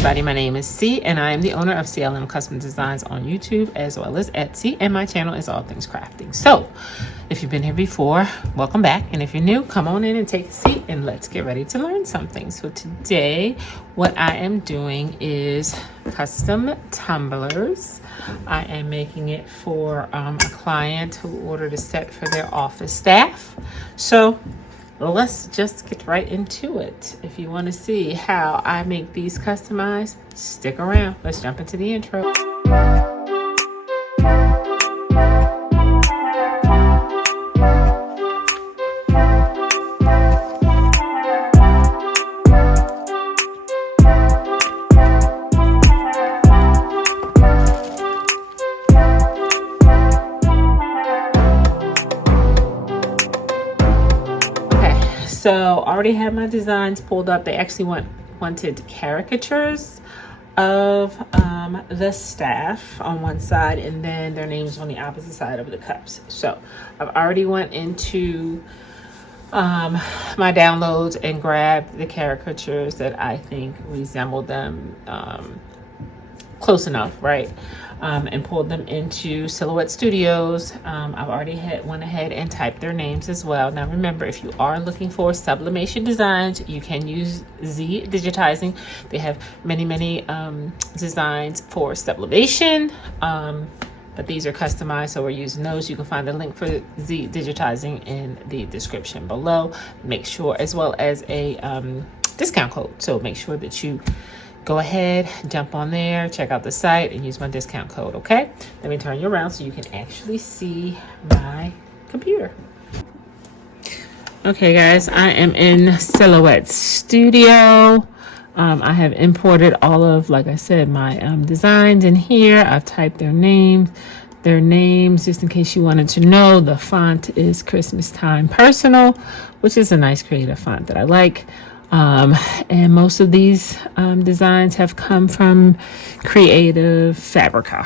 everybody, my name is C and I am the owner of CLM Custom Designs on YouTube as well as Etsy, and my channel is all things crafting. So if you've been here before, welcome back, and if you're new, come on in and take a seat and let's get ready to learn something. So today what I am doing is custom tumblers. I am making it for a client who ordered a set for their office staff. So let's just get right into it. If you want to see how I make these customized, stick around. Let's jump into the intro. So I already have my designs pulled up. They actually wanted caricatures of the staff on one side and then their names on the opposite side of the cups. So I've already went into my downloads and grabbed the caricatures that I think resemble them close enough, right? And pulled them into Silhouette Studios. I've already went ahead and typed their names as well. Now remember, if you are looking for sublimation designs, you can use Z Digitizing. They have many designs for sublimation, but these are customized, so we're using those. You can find the link for Z Digitizing in the description below. Make sure, as well as a discount code, so make sure that you go ahead, jump on there, check out the site, and use my discount code, okay? Let me turn you around so you can actually see my computer. Okay, guys, I am in Silhouette Studio. I have imported all of, like I said, my designs in here. I've typed their names, just in case you wanted to know. The font is Christmas Time Personal, which is a nice creative font that I like. And most of these designs have come from Creative Fabrica,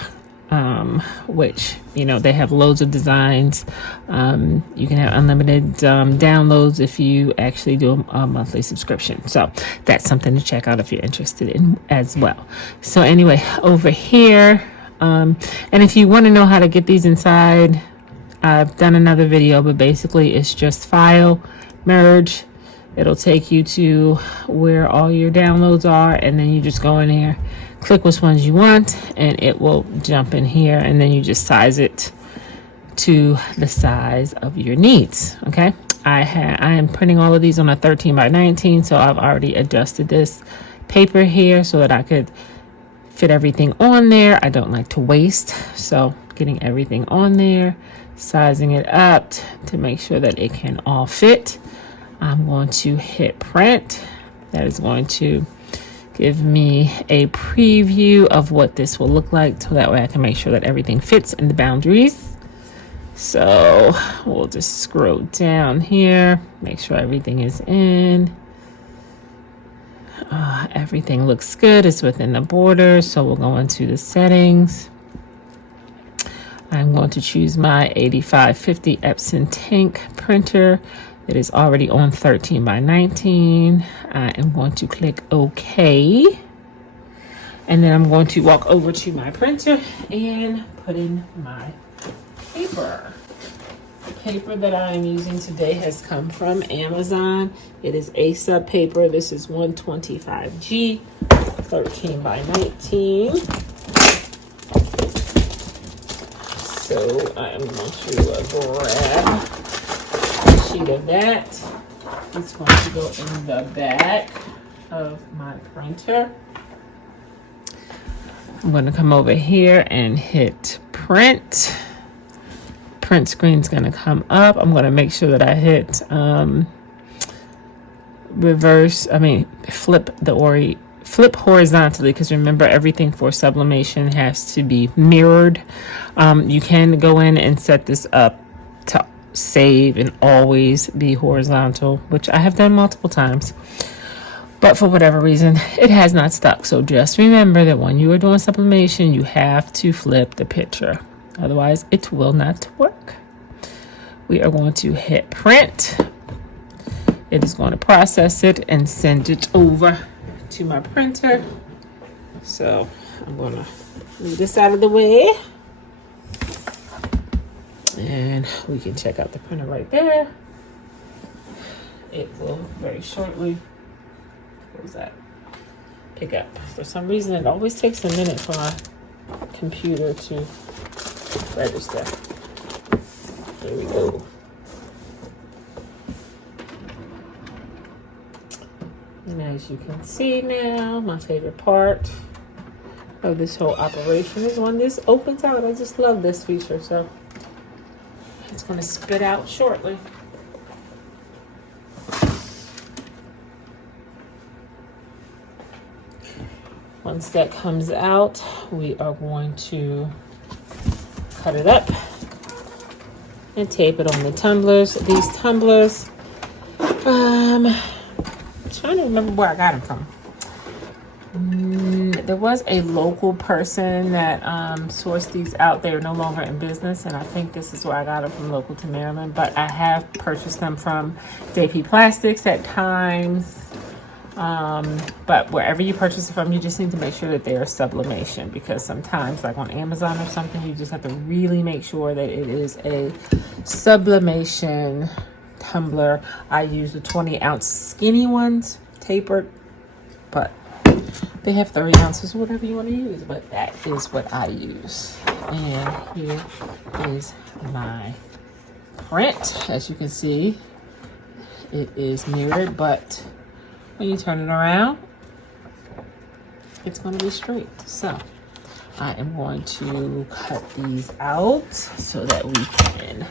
which, you know, they have loads of designs. You can have unlimited downloads if you actually do a monthly subscription. So that's something to check out if you're interested in as well. So anyway, over here, and if you want to know how to get these inside, I've done another video, but basically it's just file, merge. It'll take you to where all your downloads are, and then you just go in there, click which ones you want, and it will jump in here, and then you just size it to the size of your needs. Okay, I am printing all of these on a 13 by 19, so I've already adjusted this paper here so that I could fit everything on there. I don't like to waste, so getting everything on there, sizing it up to make sure that it can all fit. I'm going to hit print. That is going to give me a preview of what this will look like, so that way I can make sure that everything fits in the boundaries. So we'll just scroll down here, make sure everything is in. Everything looks good. It's within the border, so we'll go into the settings. I'm going to choose my 8550 Epson tank printer. It is already on 13 by 19. I am going to click OK. And then I'm going to walk over to my printer and put in my paper. The paper that I am using today has come from Amazon. It is A-sub paper. This is 125G, 13 by 19. So I am going to grab sheet of that. It's going to go in the back of my printer. I'm going to come over here and hit print. Print screen's going to come up. I'm going to make sure that I hit flip horizontally, because remember, everything for sublimation has to be mirrored. You can go in and set this up to save and always be horizontal, which I have done multiple times, but for whatever reason it has not stuck. So just remember that when you are doing sublimation, you have to flip the picture, otherwise it will not work. We are going to hit print. It is going to process it and send it over to my printer. So I'm gonna move this out of the way. And we can check out the printer right there. It will very shortly, what was that? Pick up. For some reason, it always takes a minute for my computer to register. There we go. And as you can see now, my favorite part of this whole operation is when this opens out. I just love this feature. So it's going to spit out shortly. Once that comes out, we are going to cut it up and tape it on the tumblers. These tumblers, I'm trying to remember where I got them from. There was a local person that sourced these out. They're no longer in business, and I think this is where I got them from, local to Maryland. But I have purchased them from JP Plastics at times. But wherever you purchase it from, you just need to make sure that they are sublimation, because sometimes, like on Amazon or something, you just have to really make sure that it is a sublimation tumbler. I use the 20-ounce skinny ones, tapered, but they have 30 ounces, whatever you want to use, but that is what I use. And here is my print. As you can see, it is mirrored, but when you turn it around, it's going to be straight. So I am going to cut these out so that we can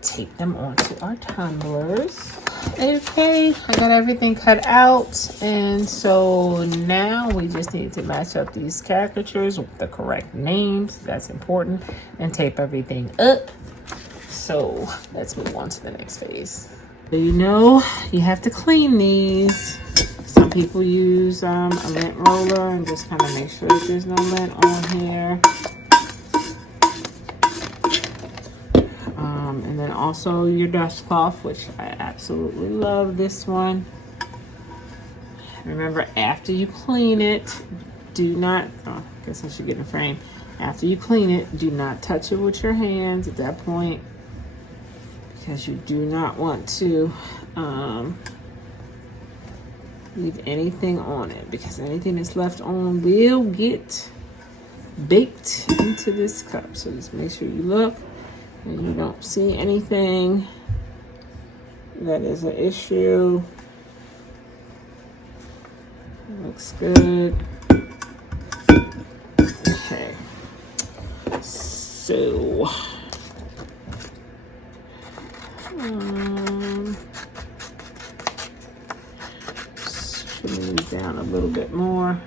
tape them onto our tumblers. Okay, I got everything cut out, and so now we just need to match up these caricatures with the correct names. That's important, and tape everything up. So let's move on to the next phase. So you know you have to clean these. Some people use a lint roller and just kind of make sure that there's no lint on here. And then also your dust cloth, which I absolutely love this one. Remember, after you clean it, do not, I guess I should get a frame. After you clean it, do not touch it with your hands at that point, because you do not want to leave anything on it, because anything that's left on will get baked into this cup. So just make sure you look and you don't see anything that is an issue. Looks good. Okay, so trimming these down a little bit more.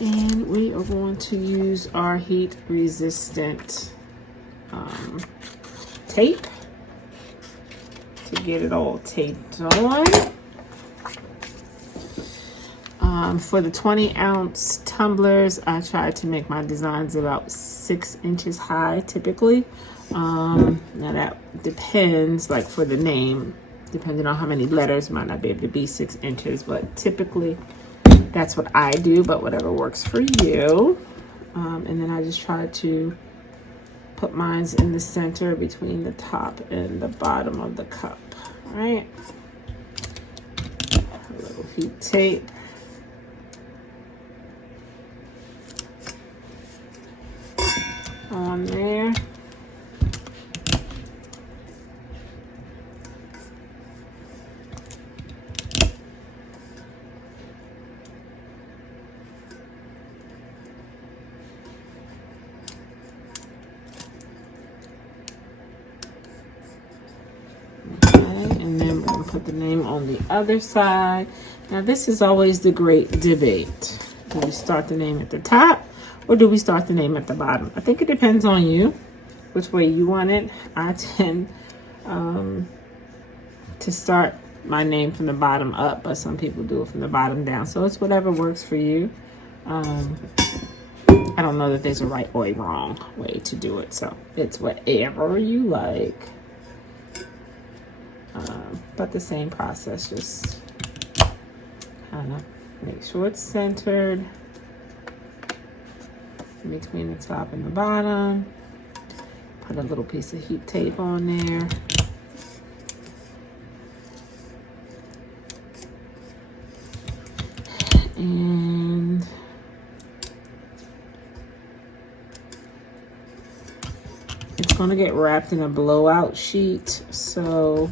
And we are going to use our heat resistant tape to get it all taped on. For the 20-ounce tumblers, I try to make my designs about 6 inches high typically. Now that depends, like for the name, depending on how many letters, might not be able to be 6 inches, but typically that's what I do, but whatever works for you. And then I just try to put mine in the center between the top and the bottom of the cup. All right, a little heat tape. On there. And then we're going to put the name on the other side. Now this is always the great debate. Do we start the name at the top or do we start the name at the bottom? I think it depends on you, which way you want it. I tend to start my name from the bottom up, but some people do it from the bottom down. So it's whatever works for you. I I don't know that there's a right or a wrong way to do it. So it's whatever you like. But the same process, just kind of make sure it's centered in between the top and the bottom. Put a little piece of heat tape on there. And it's going to get wrapped in a blowout sheet. So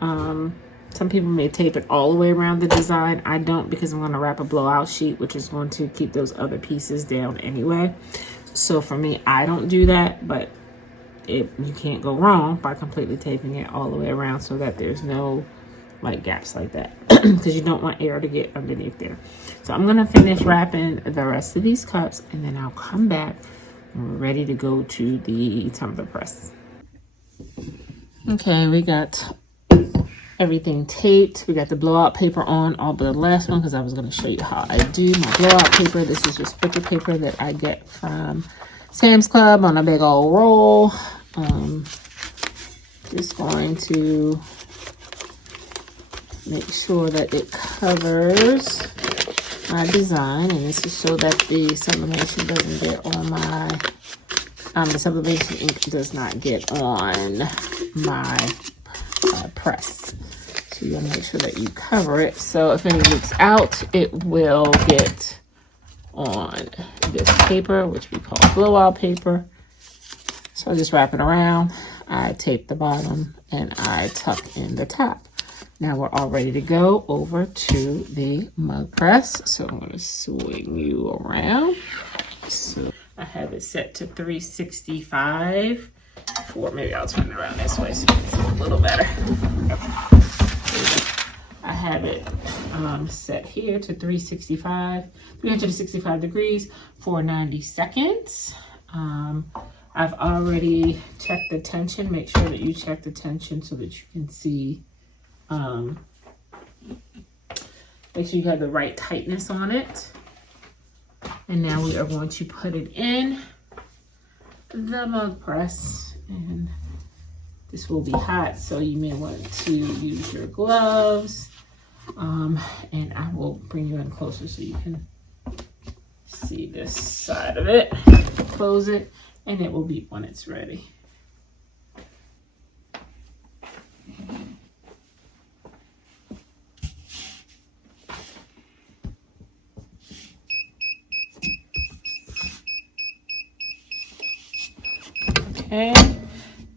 some people may tape it all the way around the design. I don't, because I'm going to wrap a blowout sheet, which is going to keep those other pieces down anyway. So for me, I don't do that, but you can't go wrong by completely taping it all the way around so that there's no like gaps like that, because you don't want air to get underneath there. So I'm going to finish wrapping the rest of these cups, and then I'll come back ready to go to the tumbler press. Okay, we got everything taped. We got the blowout paper on, all but the last one, because I was going to show you how I do my blowout paper. This is just picture paper that I get from Sam's Club on a big old roll. Just going to make sure that it covers my design, and this is so that the sublimation doesn't get on my the sublimation ink does not get on my press. So you'll make sure that you cover it, so if any leaks out, it will get on this paper, which we call blowout paper. So I just wrap it around, I tape the bottom, and I tuck in the top. Now we're all ready to go over to the mug press. So I'm going to swing you around. So I have it set to 365. Maybe I'll turn it around this way so it's a little better. I have it set here to 365 degrees for 90 seconds. I've already checked the tension. Make sure that you check the tension so that you can see. Make sure you have the right tightness on it. And now we are going to put it in the mug press, and this will be hot, so you may want to use your gloves. And I will bring you in closer so you can see this side of it. Close it, and it will beep when it's ready. Okay, I'm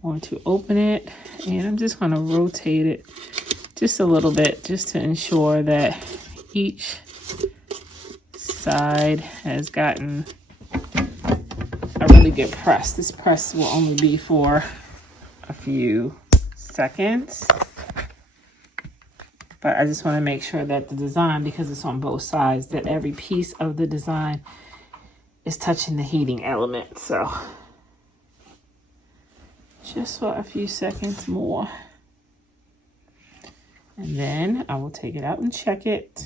going to open it, and I'm just going to rotate it just a little bit, just to ensure that each side has gotten a really good press. This press will only be for a few seconds, but I just want to make sure that the design, because it's on both sides, that every piece of the design is touching the heating element. So just for a few seconds more. And then I will take it out and check it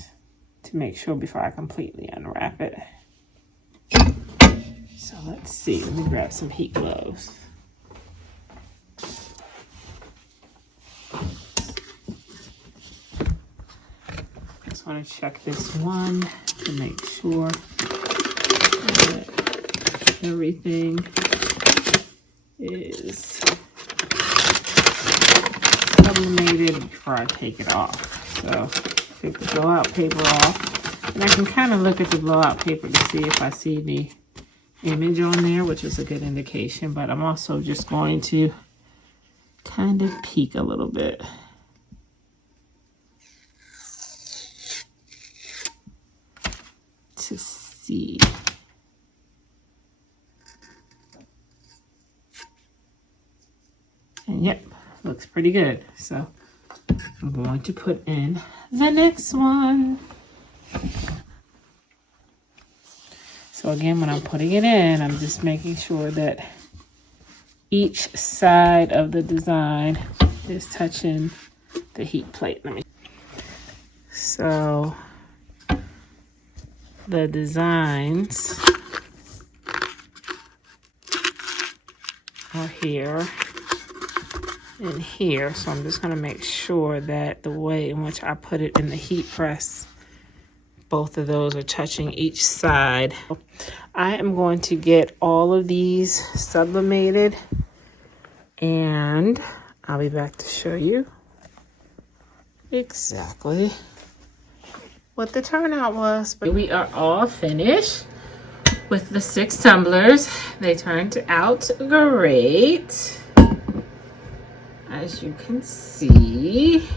to make sure before I completely unwrap it. So let's see, let me grab some heat gloves. Just want to check this one to make sure that everything is sublimated before I take it off. So take the blowout paper off, and I can kind of look at the blowout paper to see if I see the image on there, which is a good indication, but I'm also just going to kind of peek a little bit. To see. And yep, looks pretty good. So I'm going to put in the next one. So again, when I'm putting it in, I'm just making sure that each side of the design is touching the heat plate. So the designs are here and here. So I'm just going to make sure that the way in which I put it in the heat press, both of those are touching each side. I am going to get all of these sublimated, and I'll be back to show you exactly what the turnout was. But we are all finished with the 6 tumblers. They turned out great, as you can see.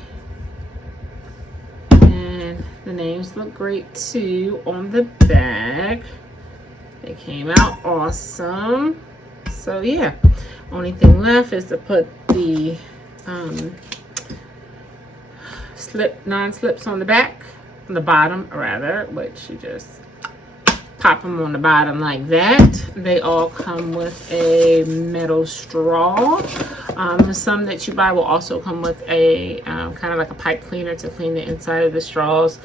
And the names look great too on the back. They came out awesome. So yeah, only thing left is to put the non-slips on the back, on the bottom rather, which you just pop them on the bottom like that. They all come with a metal straw. Some that you buy will also come with a kind of like a pipe cleaner to clean the inside of the straws.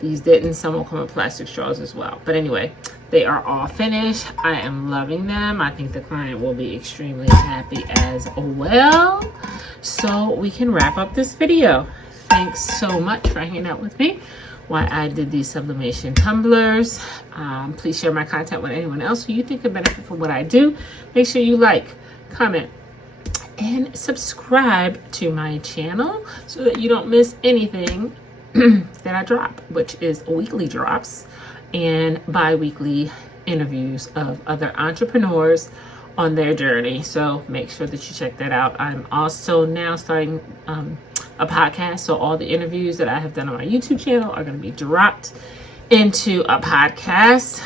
These didn't. Some will come with plastic straws as well. But anyway, they are all finished. I am loving them. I think the client will be extremely happy as well. So we can wrap up this video. Thanks so much for hanging out with me while I did these sublimation tumblers. Please share my content with anyone else who you think could benefit from what I do. Make sure you like, comment, and subscribe to my channel so that you don't miss anything that I drop, which is weekly drops and bi-weekly interviews of other entrepreneurs on their journey. So make sure that you check that out. I'm also now starting a podcast, so all the interviews that I have done on my YouTube channel are going to be dropped into a podcast,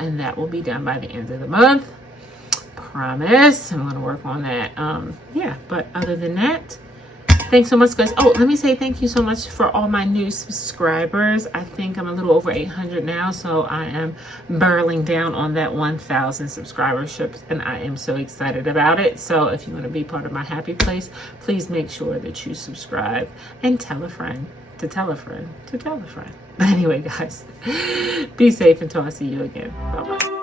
and that will be done by the end of the month. Promise. I'm going to work on that. Yeah, but other than that, thanks so much, guys. Oh, let me say thank you so much for all my new subscribers. I think I'm a little over 800 now, so I am barreling down on that 1,000 subscriberships, and I am so excited about it. So if you want to be part of my happy place, please make sure that you subscribe and tell a friend to tell a friend to tell a friend. But anyway, guys, be safe until I see you again. Bye-bye.